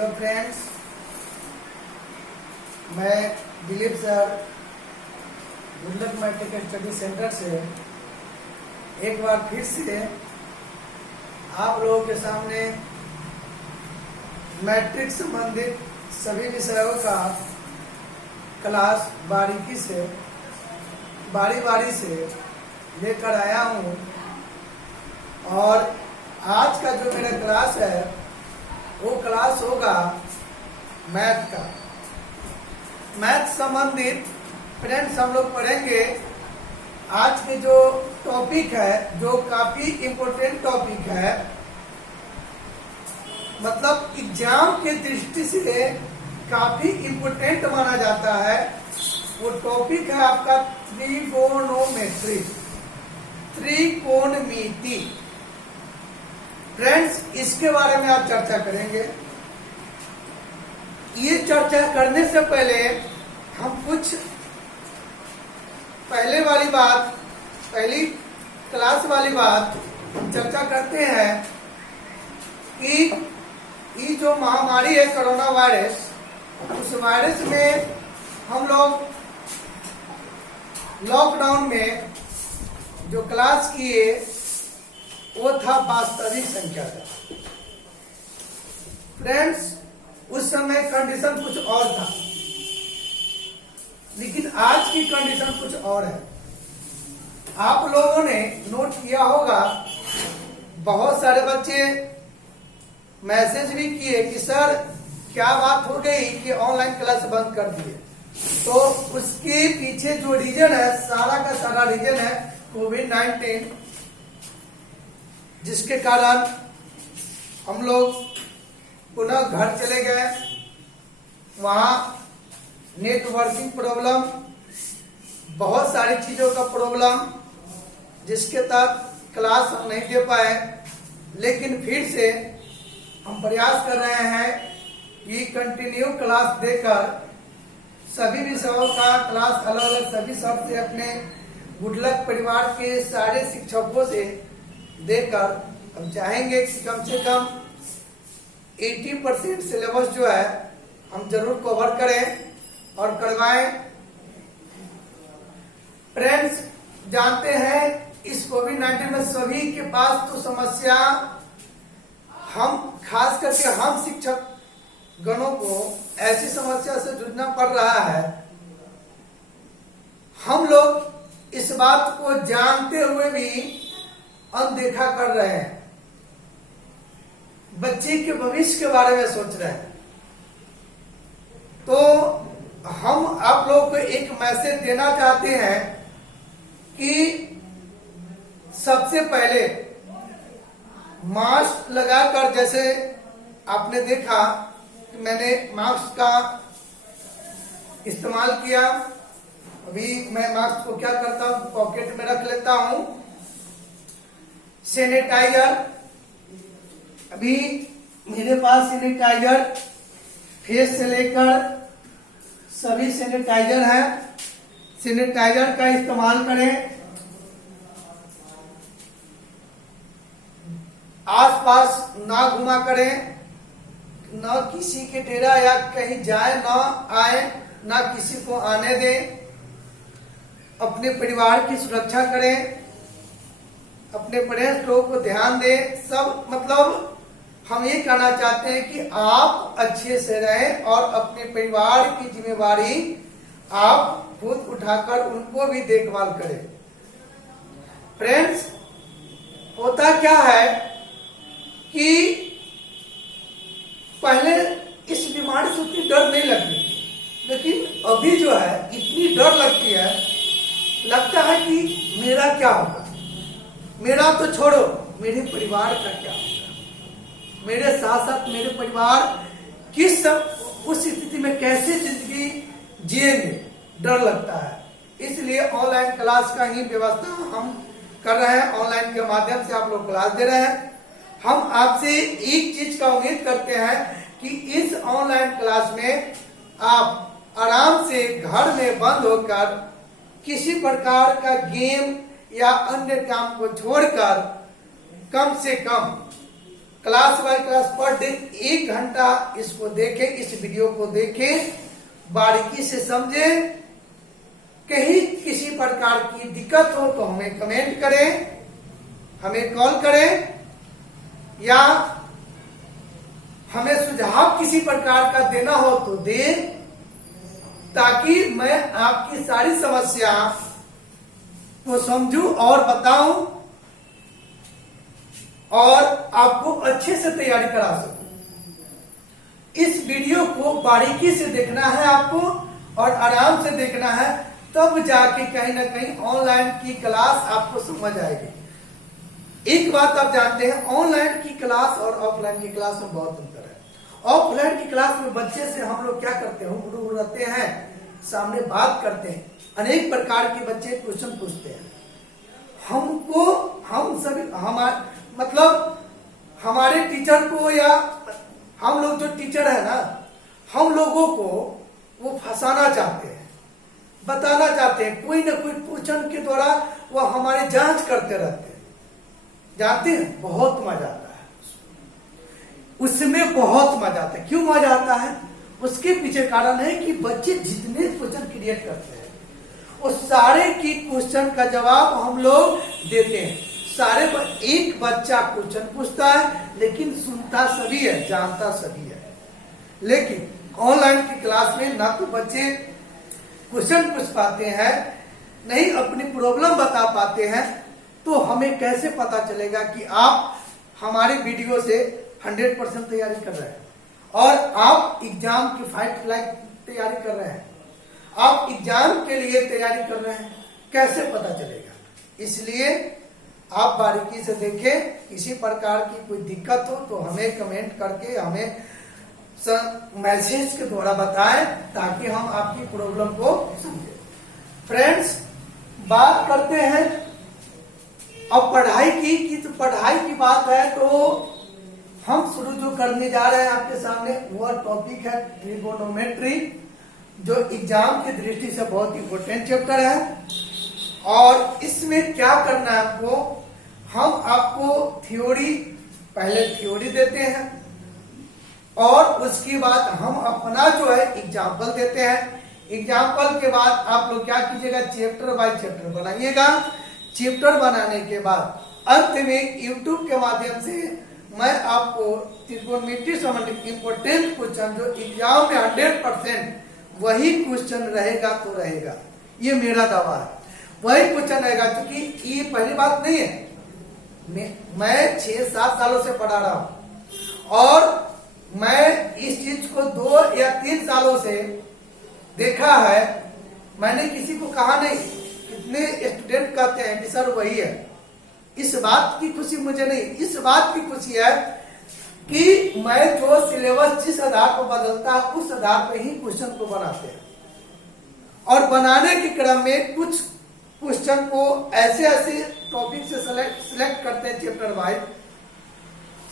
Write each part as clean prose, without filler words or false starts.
Hello friends, मैं Dilip sir good luck matric study centre से एक बार फिर से आप लोगों के सामने मैट्रिक संबंधित सभी विषयों का क्लास बारी बारी से लेकर आया हूँ। और आज का जो मेरा क्लास है वो क्लास होगा मैथ का। मैथ संबंधित फ्रेंड्स हम लोग पढ़ेंगे। आज के जो टॉपिक है, जो काफी इम्पोर्टेंट टॉपिक है, मतलब एग्जाम के दृष्टि से काफी इम्पोर्टेंट माना जाता है। वो टॉपिक है आपका त्रिकोणोमेट्री, त्रिकोणमिति। फ्रेंड्स, इसके बारे में आज चर्चा करेंगे। ये चर्चा करने से पहले हम कुछ पहली क्लास वाली बात चर्चा करते हैं कि ये जो महामारी है कोरोना वायरस, उस वायरस में हम लोग लॉकडाउन में जो क्लास किए वो था वास्तविक संख्या का। फ्रेंड्स, उस समय कंडीशन कुछ और था, लेकिन आज की कंडीशन कुछ और है। आप लोगों ने नोट किया होगा, बहुत सारे बच्चे मैसेज भी किए कि सर क्या बात हो गई कि ऑनलाइन क्लास बंद कर दिए। तो उसके पीछे जो रीजन है, सारा का सारा रीजन है कोविड-19, जिसके कारण हम लोग पुनः घर चले गए। वहां नेटवर्किंग प्रॉब्लम, बहुत सारी चीजों का प्रॉब्लम, जिसके तहत क्लास हम नहीं दे पाए। लेकिन फिर से हम प्रयास कर रहे हैं कि कंटिन्यू क्लास देकर सभी विषयों का क्लास अलग अलग सभी सब से अपने गुडलक परिवार के सारे शिक्षकों से देकर हम चाहेंगे कि कम से कम 80% सिलेबस जो है हम जरूर कवर करें और करवाएं। फ्रेंड्स, जानते हैं इस कोविड-19 में सभी के पास तो समस्या, हम खास करके हम शिक्षक गणों को ऐसी समस्या से जूझना पड़ रहा है। हम लोग इस बात को जानते हुए भी अनदेखा कर रहे हैं, बच्चे के भविष्य के बारे में सोच रहे हैं। तो हम आप लोगों को एक मैसेज देना चाहते हैं कि सबसे पहले मास्क लगाकर, जैसे आपने देखा कि मैंने मास्क का इस्तेमाल किया। अभी मैं मास्क को क्या करता हूं, पॉकेट में रख लेता हूं। सैनिटाइजर, अभी मेरे पास सैनिटाइजर फेस से लेकर सभी सैनिटाइजर है। सैनिटाइजर का इस्तेमाल करें। आसपास ना घुमा करें, न किसी के डेरा या कहीं जाए ना आए, ना किसी को आने दें। अपने परिवार की सुरक्षा करें, अपने पेरेंट्स लोगों को ध्यान दें। सब मतलब हम ये कहना चाहते हैं कि आप अच्छे से रहें और अपने परिवार की जिम्मेवारी आप खुद उठाकर उनको भी देखभाल करें। फ्रेंड्स, होता क्या है कि पहले इस बीमारी से उतनी डर नहीं लगती थी, लेकिन अभी जो है इतनी डर लगती है, लगता है कि मेरा क्या होगा, मेरा तो छोड़ो, मेरे परिवार का क्या होगा, मेरे साथ साथ मेरे परिवार किस उस स्थिति में कैसे जिंदगी जिएंगे, डर लगता है। इसलिए ऑनलाइन क्लास का ही व्यवस्था हम कर रहे हैं। ऑनलाइन के माध्यम से आप लोग क्लास दे रहे हैं। हम आपसे एक चीज का उम्मीद करते हैं कि इस ऑनलाइन क्लास में आप आराम से घर में बंद होकर किसी प्रकार का गेम या अन्य काम को छोड़कर कम से कम class by class per day 1 घंटा इसको देखें, इस वीडियो को देखें, बारीकी से समझें। कहीं किसी प्रकार की दिक्कत हो तो हमें कमेंट करें, हमें कॉल करें, या हमें सुझाव किसी प्रकार का देना हो तो दें, ताकि मैं आपकी सारी समस्या को समझूं और बताऊं और आपको अच्छे से तैयारी करा सकूं। इस वीडियो को बारीकी से देखना है आपको और आराम से देखना है, तब जाके कहीं ना कहीं ऑनलाइन की क्लास आपको समझ आएगी। एक बात आप जानते हैं, ऑनलाइन की क्लास और ऑफलाइन की क्लास में बहुत अंतर है। ऑफलाइन की क्लास में बच्चे से हम लोग क्या करते हैं, रूबरू रहते हैं, सामने बात करते हैं, अनेक प्रकार के बच्चे क्वेश्चन पूछते हैं हमको। हम सभी हमारे टीचर को, या हम लोग जो टीचर है ना, हम लोगों को वो फंसाना चाहते हैं, बताना चाहते हैं, कोई ना कोई क्वेश्चन के द्वारा वो हमारी जांच करते रहते हैं। जानते हैं, बहुत मजा आता है उसमें, बहुत मजा आता है। क्यों मजा आता है? उसके पीछे कारण है कि बच्चे जितने क्वेश्चन क्रिएट करते हैं उस सारे की क्वेश्चन का जवाब हम लोग देते हैं। सारे एक बच्चा क्वेश्चन पूछता है लेकिन सुनता सभी है, जानता सभी है। लेकिन ऑनलाइन की क्लास में ना तो बच्चे क्वेश्चन पूछ पाते हैं, नहीं अपनी प्रॉब्लम बता पाते हैं, तो हमें कैसे पता चलेगा कि आप हमारे वीडियो से 100% तैयारी कर रहे हैं और आप एग्जाम की फाइट लाइक तैयारी कर रहे हैं, आप एग्जाम के लिए तैयारी कर रहे हैं, कैसे पता चलेगा? इसलिए आप बारीकी से देखें। किसी प्रकार की कोई दिक्कत हो तो हमें कमेंट करके, हमें मैसेज के द्वारा बताएं, ताकि हम आपकी प्रॉब्लम को समझें। फ्रेंड्स, बात करते हैं अब पढ़ाई की तो पढ़ाई की बात है तो हम शुरू जो करने जा रहे हैं आपके सामने वह टॉपिक है ट्रिगोनोमेट्री, जो एग्जाम की दृष्टि से बहुत इंपॉर्टेंट चैप्टर है। और इसमें क्या करना है आपको, हम आपको पहले थ्योरी देते हैं और उसके बाद हम अपना जो है एग्जाम्पल देते हैं। एग्जाम्पल के बाद आप लोग क्या कीजिएगा, चैप्टर बाय चैप्टर बनाइएगा। चैप्टर बनाने के बाद अंत में यूट्यूब के माध्यम से मैं आपको त्रिकोणमिति संबंधित इंपॉर्टेंट क्वेश्चन जो एग्जाम में 100% वही क्वेश्चन रहेगा तो रहेगा, ये मेरा दावा है, वही क्वेश्चन रहेगा। क्योंकि ये पहली बात नहीं है, मैं 6-7 सालों से पढ़ा रहा हूं और मैं इस चीज को 2 या 3 सालों से देखा है। मैंने किसी को कहा नहीं, कितने स्टूडेंट कहते हैं कि सर वही है। इस बात की खुशी मुझे नहीं, इस बात की खुशी है कि मैं जो सिलेबस जिस आधार पर बदलता है उस आधार पर ही क्वेश्चन को बनाते हैं और बनाने के क्रम में कुछ क्वेश्चन को ऐसे टॉपिक से सिलेक्ट करते हैं, चैप्टर वाइज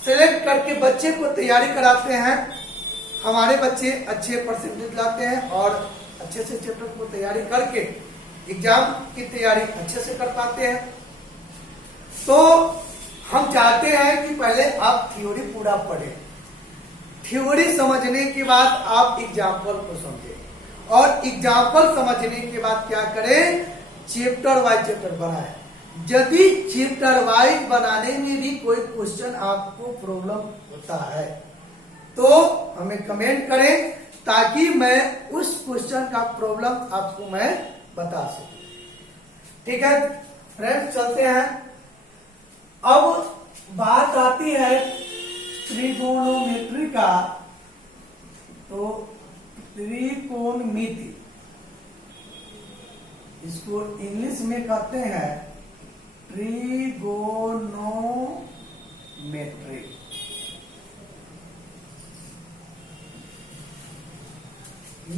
सिलेक्ट करके बच्चे को तैयारी कराते हैं। हमारे बच्चे अच्छे परसेंटेज लाते हैं और अच्छे से चैप्टर को तैयारी करके एग्जाम की तैयारी अच्छे से कर पाते हैं। तो हम चाहते हैं कि पहले आप थ्योरी पूरा पढ़ें, थ्योरी समझने के बाद आप एग्जाम्पल को समझें और एग्जाम्पल समझने के बाद क्या करें, चैप्टर वाइज चैप्टर बनाएं। यदि चैप्टर वाइज बनाने में भी कोई क्वेश्चन आपको प्रॉब्लम होता है तो हमें कमेंट करें, ताकि मैं उस क्वेश्चन का प्रॉब्लम आपको मैं बता सकूं। ठीक है फ्रेंड्स, चलते हैं। अब बात आती है त्रिकोणमिति का, तो त्रिकोणमिति इसको इंग्लिश में कहते हैं ट्रिगोनोमेट्री।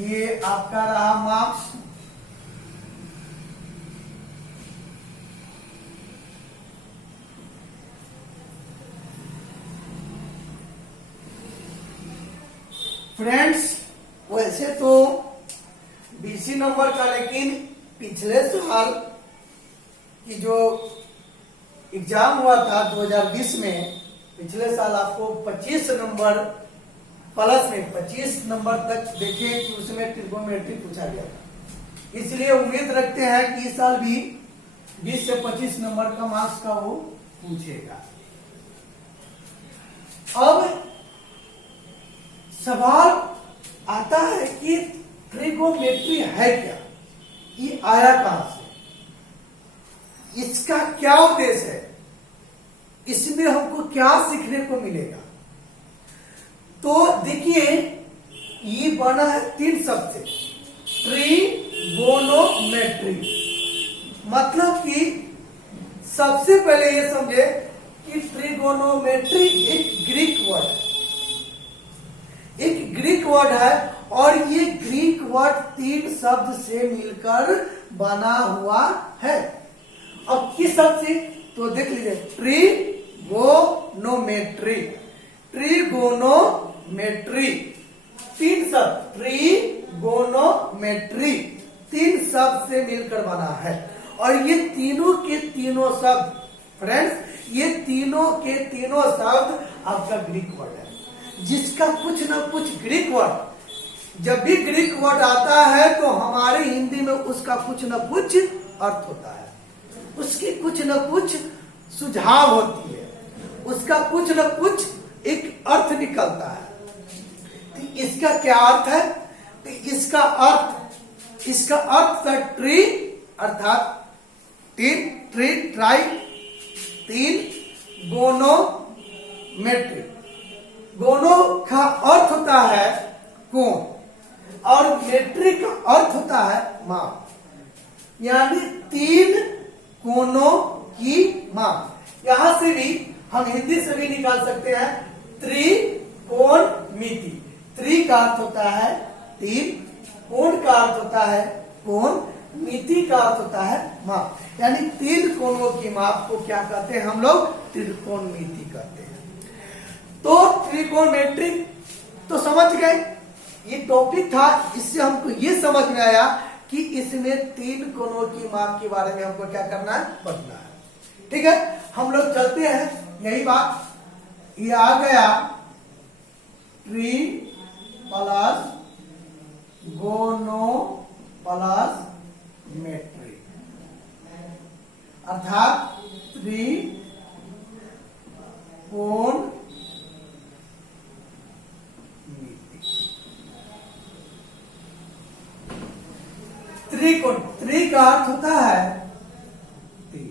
ये आपका रहा मार्क्स। फ्रेंड्स, वैसे तो 20 नंबर का, लेकिन पिछले साल की जो एग्जाम हुआ था 2020 में, पिछले साल आपको 25 नंबर प्लस में 25 नंबर तक देखिए कि उसमें ट्रिगोनोमेट्री पूछा गया था। इसलिए उम्मीद रखते हैं कि इस साल भी 20 से 25 नंबर का मार्क्स का वो पूछेगा। अब सवाल आता है कि ट्रिगोनोमेट्री है क्या, ये आया कहां से, इसका क्या उद्देश्य है, इसमें हमको क्या सीखने को मिलेगा। तो देखिए ये बना है 3 शब्द से, ट्रिगोनोमेट्री। मतलब कि सबसे पहले ये समझे कि ट्रिगोनोमेट्री एक ग्रीक वर्ड है, एक ग्रीक वर्ड है और ये ग्रीक वर्ड 3 शब्द से मिलकर बना हुआ है। अब किस शब्द से, तो देख लीजिए, ट्रिगोनोमेट्री, ट्रिगोनोमेट्री 3 शब्द, ट्रिगोनोमेट्री 3 शब्द से मिलकर बना है। और ये तीनों के तीनों शब्द फ्रेंड्स, ये तीनों के तीनों शब्द आपका ग्रीक वर्ड है, जिसका कुछ ना कुछ ग्रीक वर्ड, जब भी ग्रीक वर्ड आता है तो हमारे हिंदी में उसका कुछ ना कुछ अर्थ होता है, उसकी कुछ ना कुछ सुझाव होती है, उसका कुछ ना कुछ एक अर्थ निकलता है। तो इसका क्या अर्थ है, तो इसका अर्थ था ट्री अर्थात 3, ट्री ट्राई 3, गोनोमेट्री, गोनो का अर्थ होता है कोण और मेट्री का अर्थ होता है माप, यानी 3 कोणों की माप। यहां से भी हम हिंदी से भी निकाल सकते हैं त्रिकोणमिति। त्रि का अर्थ होता है 3, कोण का अर्थ होता है कोण, मिति का अर्थ होता है माप, यानी 3 कोणों की माप को क्या कहते हैं हम लोग, त्रिकोणमिति कहते हैं। तो ट्रिगोनोमेट्री तो समझ गए, ये टॉपिक था, इससे हमको ये समझ में आया कि इसमें 3 कोणों की माप के बारे में हमको क्या करना है, पढ़ना है। ठीक है, हम लोग चलते हैं, यही बात, ये आ गया ट्री प्लस गोनो प्लस मेट्री, अर्थात त्रिकोण त्रिकोण। त्रि का अर्थ होता है 3,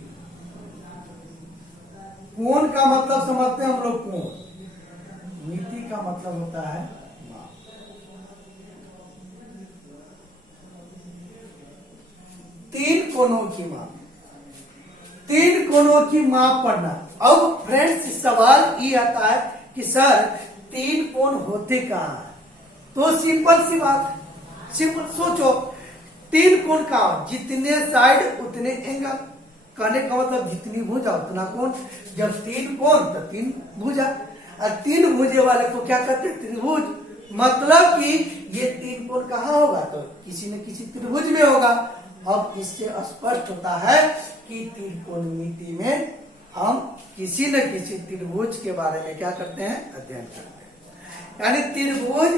कोण का मतलब समझते हैं हम लोग कोण, मिति का मतलब होता है माप। 3 कोणों की माप, 3 कोणों की माप पढ़ना। अब फ्रेंड्स सवाल ये आता है कि सर 3 कोण होते कहां है, तो सिंपल सी बात, सिंपल सोचो, 3 कोण का जितने साइड उतने एंगल, कहने का मतलब जितनी भुजा उतना कोण। जब 3 कोण तो 3 भुजा, और 3 भुजे वाले को क्या कहते हैं, त्रिभुज। मतलब कि ये 3 कोण कहाँ होगा, तो किसी न किसी त्रिभुज में होगा। अब इससे स्पष्ट होता है कि त्रिकोणमिति में हम किसी न किसी त्रिभुज के बारे में क्या करते हैं, अध्ययन करते हैं। यानी त्रिभुज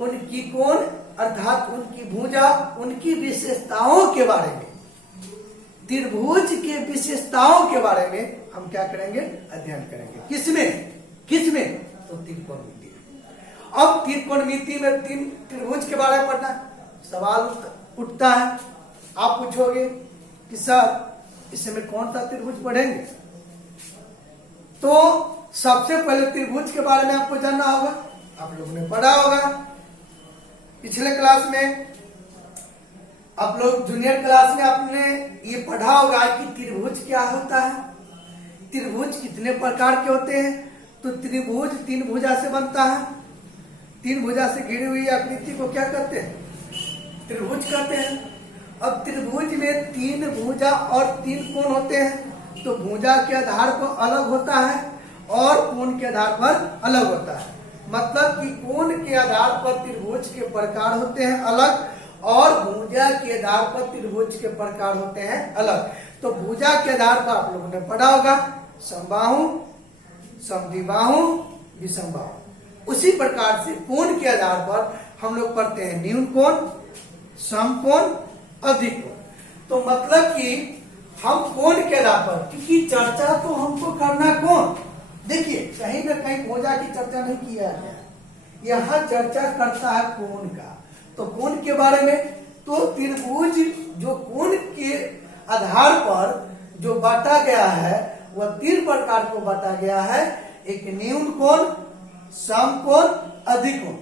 उनकी कोण अर्थात उनकी भुजा, उनकी विशेषताओं के बारे में, त्रिभुज के विशेषताओं के बारे में हम क्या करेंगे, अध्ययन करेंगे। किसमें तो त्रिकोणमिति में। अब त्रिकोणमिति में 3 त्रिभुज के बारे में पढ़ना, सवाल उठता है, आप पूछोगे कि सर इसमें कौन सा त्रिभुज पढ़ेंगे, तो सबसे पहले त्रिभुज के बारे में आपको जानना होगा। आप लोगों ने पढ़ा होगा पिछले क्लास में, आप लोग जूनियर क्लास में आपने ये पढ़ा होगा कि त्रिभुज क्या होता है, त्रिभुज कितने प्रकार के होते हैं। तो त्रिभुज 3 भुजा से बनता है, 3 भुजा से घिरी हुई आकृति को क्या कहते हैं, त्रिभुज कहते हैं। अब त्रिभुज में 3 भुजा और 3 कोण होते हैं, तो भुजा के आधार पर अलग होता है और कोण के आधार पर अलग होता है। मतलब कि कोण के आधार पर त्रिभुज के प्रकार होते हैं अलग, और भुजा के आधार पर त्रिभुज के प्रकार होते हैं अलग। तो भुजा के आधार पर आप लोगों ने पढ़ा होगा समबाहु, समद्विबाहु विषमबाहु। उसी प्रकार से कोण के आधार पर हम लोग पढ़ते हैं न्यून कोण, समकोण, अधिक कोण। तो मतलब कि हम कोण के आधार पर, क्योंकि चर्चा तो हमको करना कोण, देखिए कहीं ना कहीं भोजा की चर्चा नहीं किया गया, यहाँ चर्चा करता है कोण का। तो कोण के बारे में, तो त्रिभुज जो कोण के आधार पर जो बांटा गया है वह 3 प्रकार को बांटा गया है, एक न्यून कोण, समकोण, अधिक कोण।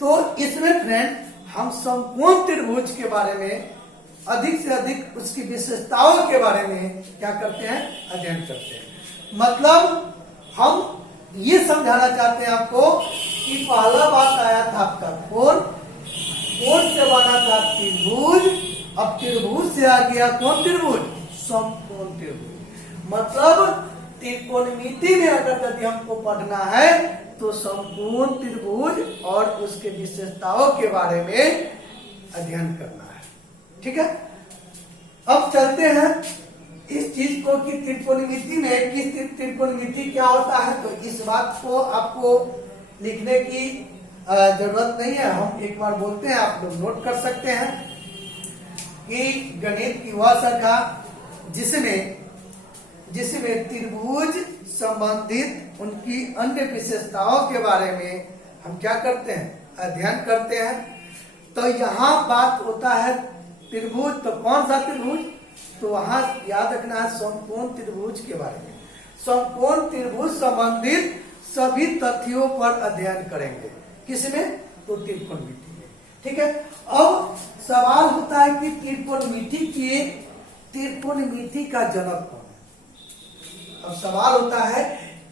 तो इसमें फ्रेंड हम समकोण त्रिभुज के बारे में अधिक से अधिक उसकी विशेषताओं के बारे में क्या करते हैं, अध्ययन करते हैं। मतलब हम ये समझाना चाहते हैं आपको कि पहला बात आया था आपका कोण, कोण से बना था त्रिभुज, अब त्रिभुज से आ गया कौन त्रिभुज, समकोण त्रिभुज। मतलब त्रिकोणमिति में अगर यदि हमको पढ़ना है तो समकोण त्रिभुज और उसके विशेषताओं के बारे में अध्ययन करना है, ठीक है। अब चलते हैं इस चीज को कि त्रिकोणमिति में किस त्रिकोणमिति क्या होता है। तो इस बात को आपको लिखने की जरूरत नहीं है, हम एक बार बोलते हैं, आप लोग नोट कर सकते हैं कि गणित की वह शाखा जिसमें त्रिभुज संबंधित उनकी अन्य विशेषताओं के बारे में हम क्या करते हैं, अध्ययन करते हैं। तो यहाँ बात होता है त्रिभुज, तो कौन सा त्रिभुज, तो वहां याद रखना है समकोण त्रिभुज के बारे में। समकोण त्रिभुज संबंधित सभी तथ्यों पर अध्ययन करेंगे, किसमें, तो त्रिकोणमिति में, ठीक है। अब सवाल होता है कि त्रिकोणमिति का जनक कौन है। अब सवाल होता है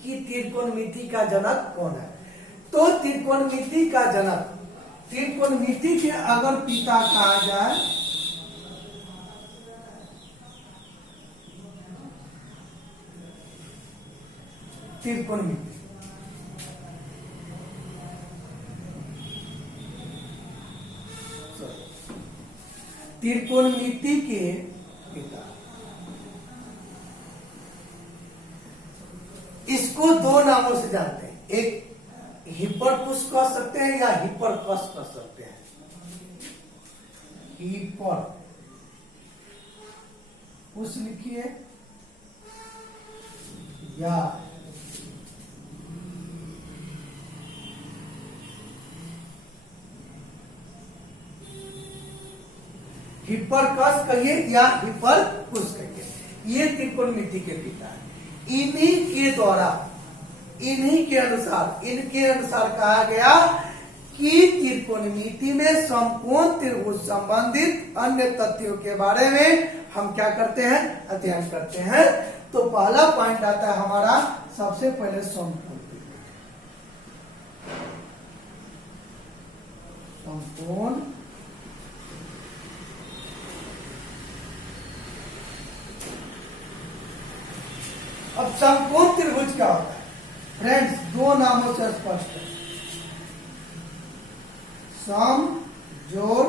कि त्रिकोणमिति का जनक कौन है। तो त्रिकोणमिति का जनक, त्रिकोणमिति के अगर पिता कहा जाए त्रिकोणमिति, त्रिकोणमिति के पिता, इसको 2 नामों से जानते हैं, एक हिप्परकुस कह सकते हैं या हिप्परकस कह सकते हैं। हिप्परकुस लिखिए या हिप्परकस कहिए या हिप्परकुस कहिए, ये त्रिकोणमिति के पिता है। इन्हीं के द्वारा, इनके अनुसार कहा गया कि त्रिकोणमिति में समकोण त्रिभुज संबंधित अन्य तथ्यों के बारे में हम क्या करते हैं, अध्ययन करते हैं। तो पहला पॉइंट आता है हमारा, सबसे पहले समकोण अब समकोण त्रिभुज क्या होता है फ्रेंड्स, 2 नामों से स्पष्ट है, सम जोड़।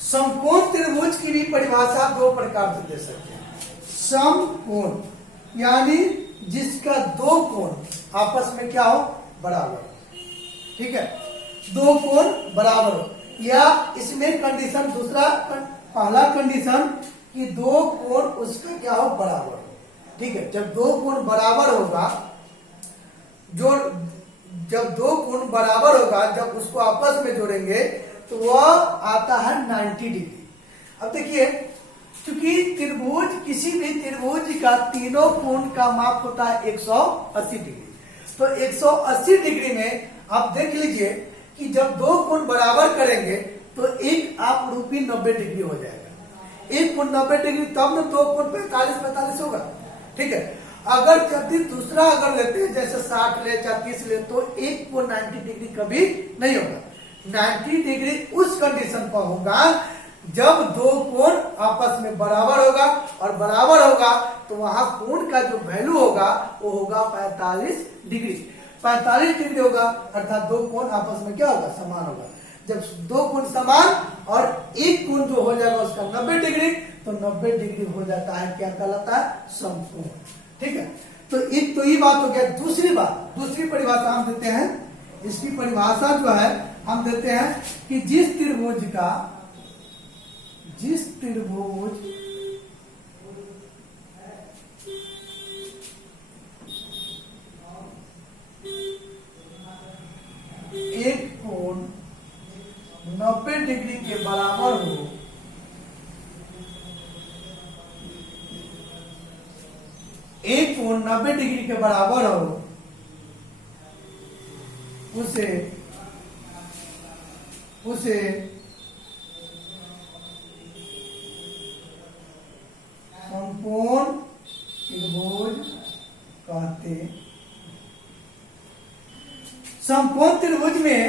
समकोण त्रिभुज की भी परिभाषा 2 प्रकार से दे सकते हैं। समकोण यानी जिसका 2 कोण आपस में क्या हो, बराबर, ठीक है, 2 कोण बराबर हो, या इसमें कंडीशन दूसरा, पहला कंडीशन कि 2 कोण उसका क्या हो, बराबर हो, ठीक है। जब 2 कोण बराबर होगा, जब 2 कोण बराबर होगा, जब उसको आपस में जोड़ेंगे तो वह आता है 90 डिग्री। अब देखिए, क्योंकि त्रिभुज, किसी भी त्रिभुज का तीनों कोण का माप होता है 180 डिग्री। तो 180 डिग्री में आप देख लीजिए कि जब 2 कोण बराबर करेंगे तो एक आप रूपी 90 डिग्री हो जाएगा। एक कोण 90 डिग्री, तब न 2 कोण 45 होगा, ठीक है। अगर यदि दूसरा अगर लेते हैं, जैसे 60 ले या 30 ले, तो एक कोण 90 डिग्री कभी नहीं होगा। 90 डिग्री उस कंडीशन पर होगा जब 2 कोण आपस में बराबर होगा, और बराबर होगा तो वहां कोण का जो वैल्यू होगा वो होगा 45 डिग्री। 45 डिग्री होगा अर्थात 2 कोण आपस में क्या होगा, समान होगा। जब 2 कोण समान और एक कोण जो हो जाएगा उसका 90 डिग्री, तो 90 डिग्री हो जाता है, क्या कहलाता है, समकोण, ठीक है। तो एक तो ये बात हो गया। दूसरी परिभाषा हम देते हैं, इसकी परिभाषा जो है हम देते हैं कि जिस त्रिभुज एक कोण 90 डिग्री के बराबर हो, एक कोण 90 डिग्री के बराबर हो, उसे समकोण त्रिभुज कहते। समकोण त्रिभुज में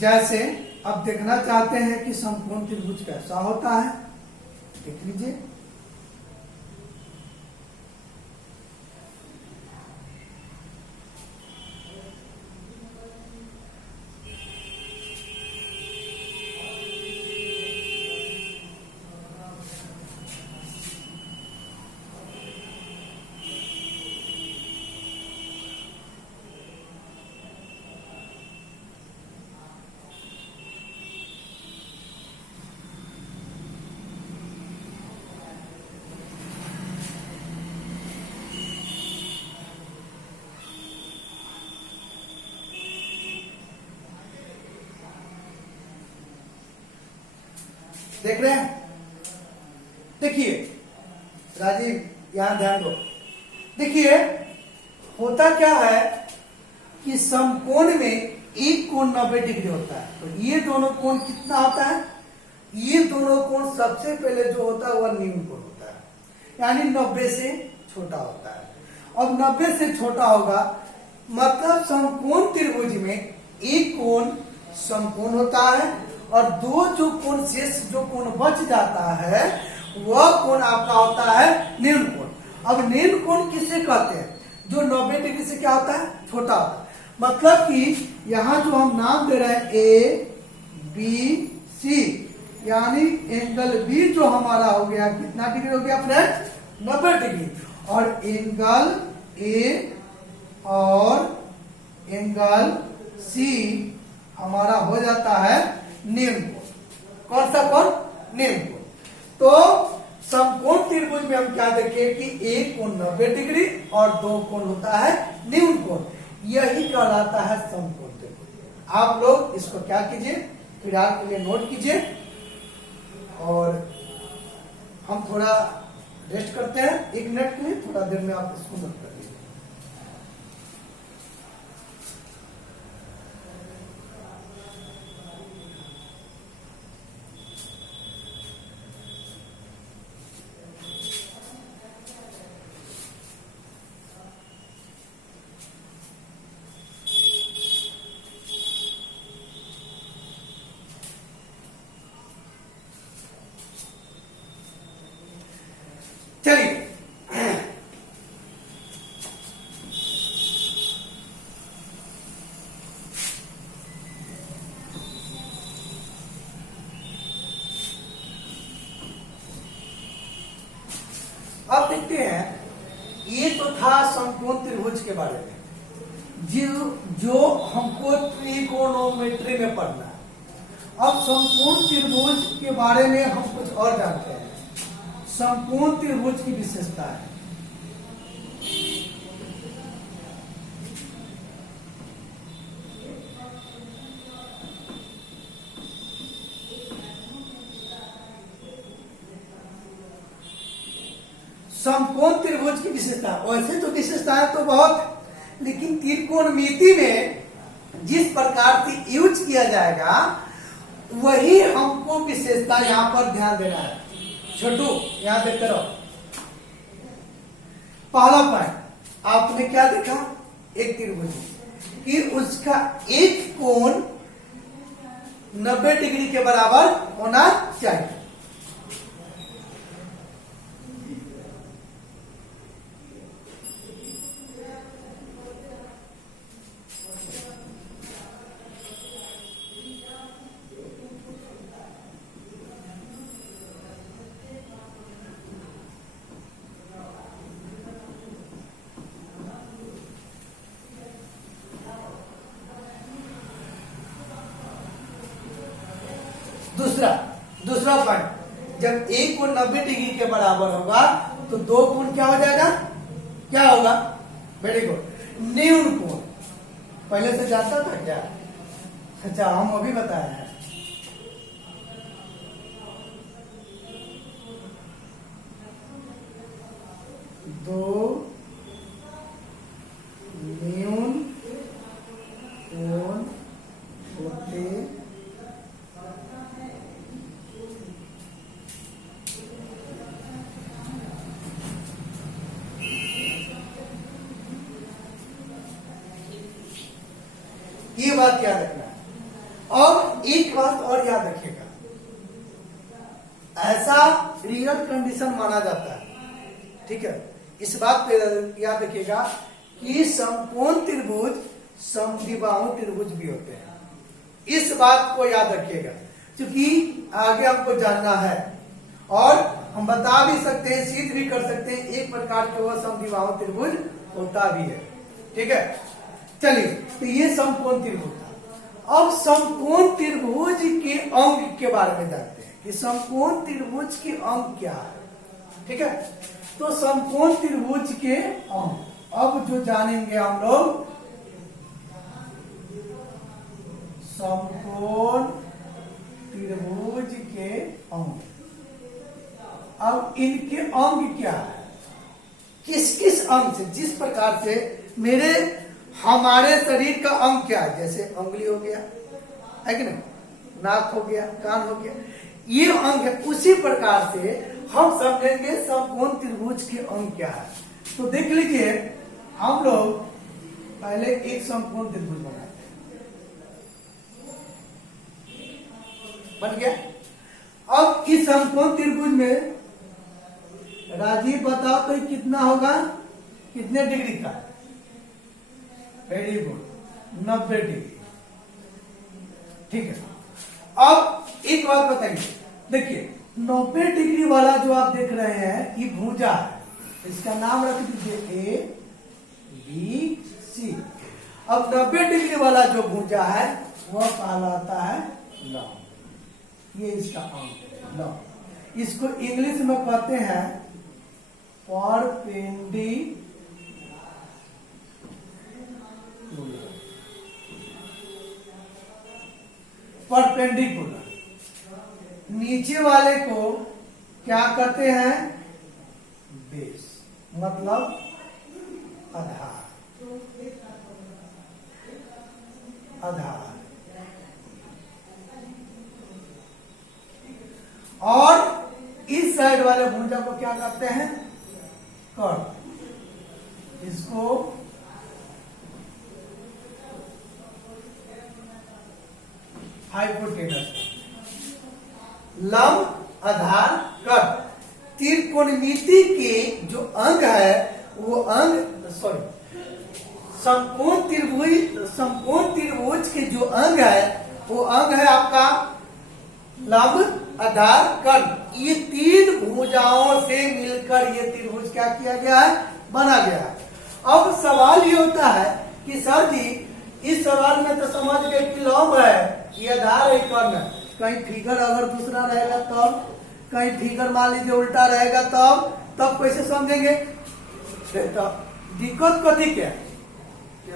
जैसे अब देखना चाहते हैं कि समकोण त्रिभुज कैसा होता है, देख लीजिए। देख रहे हैं, देखिए राजीव यहां ध्यान दो। देखिए होता क्या है कि समकोण में एक कोण 90 डिग्री होता है, तो ये दोनों कोण कितना होता है, ये दोनों कोण सबसे पहले जो होता है वह न्यून कोण होता है, यानी 90 से छोटा होता है। अब 90 से छोटा होगा मतलब समकोण त्रिभुज में एक कोण समकोण होता है और दो जो कोण शेष जो कोण बच जाता है वह कोण आपका होता है न्यून कोण। अब न्यून कोण किसे कहते हैं, जो 90 डिग्री से क्या होता है, छोटा होता है। मतलब कि यहां जो हम नाम दे रहे हैं ए बी सी, यानी एंगल बी जो हमारा हो गया कितना डिग्री हो गया फ्रेंड्स, 90 डिग्री, और एंगल ए और एंगल सी हमारा हो जाता है न्यून कोण। कौन सा कोण, न्यून कोण। तो समकोण त्रिभुज में हम क्या देखें कि एक कोण 90 डिग्री और दो कोण होता है न्यून कोण, यही कहलाता है समकोण त्रिभुज। आप लोग इसको क्या कीजिए, फिलहाल के लिए नोट कीजिए और हम थोड़ा रेस्ट करते हैं 1 मिनट के लिए, थोड़ा देर में आप इसको नोट कर लीजिए। चलिए अब देखते हैं, ये तो था समकोण त्रिभुज के बारे में जो हमको त्रिकोणोमेट्री में पढ़ना है। अब समकोण त्रिभुज के बारे में हम कुछ और जानते हैं। समकोण त्रिभुज की विशेषता है, समकोण त्रिभुज की विशेषता, वैसे तो विशेषताएं तो बहुत, लेकिन त्रिकोणमिति में जिस प्रकार से यूज किया जाएगा वही हमको विशेषता यहां पर ध्यान देना है। छोटू यहां देख करो, पहला पॉइंट आपने क्या देखा, एक त्रिभुज कि उसका एक कोण 90 डिग्री के बराबर होना चाहिए। दूसरा पॉइंट, जब एक कोण 90 डिग्री के बराबर होगा तो दो कोण क्या हो जाएगा, क्या होगा, वेरी गुड, न्यून कोण। पहले से जानता था क्या? अच्छा, हम अभी बताया है। दो न्यून कोण होते ये बात याद रखना है। और एक बात और याद रखिएगा, ऐसा रियल कंडीशन माना जाता है, ठीक है, इस बात पे याद रखिएगा कि समकोण त्रिभुज समद्विबाहु त्रिभुज भी होते हैं। इस बात को याद रखिएगा क्योंकि आगे हमको जानना है और हम बता भी सकते हैं, सिद्ध भी कर सकते हैं, एक प्रकार का वह समद्विबाहु त्रिभुज होता भी है, ठीक है। चलिए, तो ये समकोण त्रिभुज था। अब समकोण त्रिभुज के अंग के बारे में जानते हैं कि समकोण त्रिभुज के अंग क्या है, ठीक है। तो समकोण त्रिभुज के अंग अब जो जानेंगे हम लोग, समकोण त्रिभुज के अंग। अब इनके अंग क्या है, किस किस अंग से, जिस प्रकार से हमारे शरीर का अंग क्या है, जैसे उंगली हो गया है कि नहीं, नाक हो गया, कान हो गया, ये अंग है, उसी प्रकार से हम समझेंगे समकोण त्रिभुज के अंग क्या है। तो देख लीजिए, हम लोग पहले एक समकोण त्रिभुज बनाते हैं, बन गया। अब इस समकोण त्रिभुज में राजीव बताओ तो कितना होगा, कितने डिग्री का? वेरी गुड, 90 डिग्री, ठीक है। अब एक बात बताइए, देखिए 90 डिग्री वाला जो आप देख रहे हैं ये भुजा है, इसका नाम रख दीजिए ए बी सी। अब 90 डिग्री वाला जो भुजा है वह कहलाता है लंब, ये इसका अंग लंब। इसको इंग्लिश में कहते हैं परपेंडिकुलर, परपेंडिकुलर। नीचे वाले को क्या कहते हैं, बेस, मतलब आधार, आधार। और इस साइड वाले भुजा को क्या कहते हैं, कर्व। इसको हाइपोटेनस, लंब, आधार, कर्व। त्रिकोणमिति के जो अंग है वो अंग, समकोण त्रिभुज के जो अंग है वो अंग है आपका लंब, आधार, कर्व। ये तीन भुजाओं से मिलकर ये त्रिभुज क्या किया गया है, बना गया है। अब सवाल ये होता है कि सर जी इस सवाल में तो समझ गए कि लंब है, ये आधार है, कर्व है, कहीं फिगर अगर दूसरा रहेगा तब, कहीं फिगर मान लीजिए उल्टा रहेगा तब कैसे समझेंगे? तो दिक्कत कथी क्या है,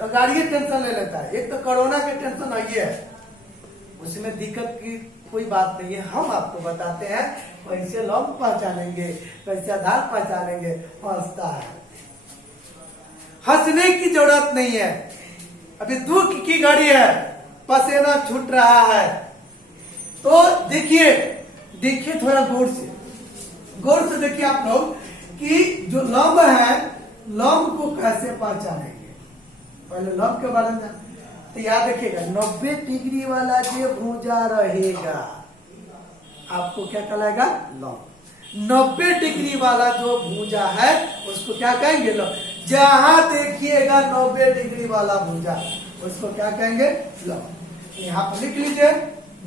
गाड़ी टेंशन ले लेता है। एक तो कोरोना के टेंशन है, उसमें दिक्कत की कोई बात नहीं है। हम आपको बताते हैं कैसे लंब पहचानेंगे, कैसे आधार पहचानेंगे। हंसता है, हंसने की जरूरत नहीं है। अभी दुख की घड़ी है, पसीना छूट रहा है, तो देखिए थोड़ा गौर से देखिए आप लोग कि जो लंब है, लंब को कैसे पहचानेंगे। पहले लंब के बारे में तो याद रखिएगा, 90 डिग्री वाला जो भुजा रहेगा आपको क्या कहलाएगा, लंब। 90 डिग्री वाला जो भुजा है उसको क्या कहेंगे, लंब। जहां देखिएगा 90 डिग्री वाला भुजा उसको क्या कहेंगे, लंब। यहां पर लिख लीजिए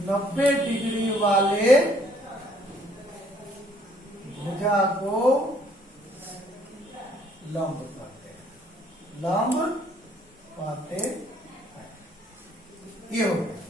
90 डिग्री वाले भुजा को लंब कहते हैं, लंब कहते हैं। ये हो गया।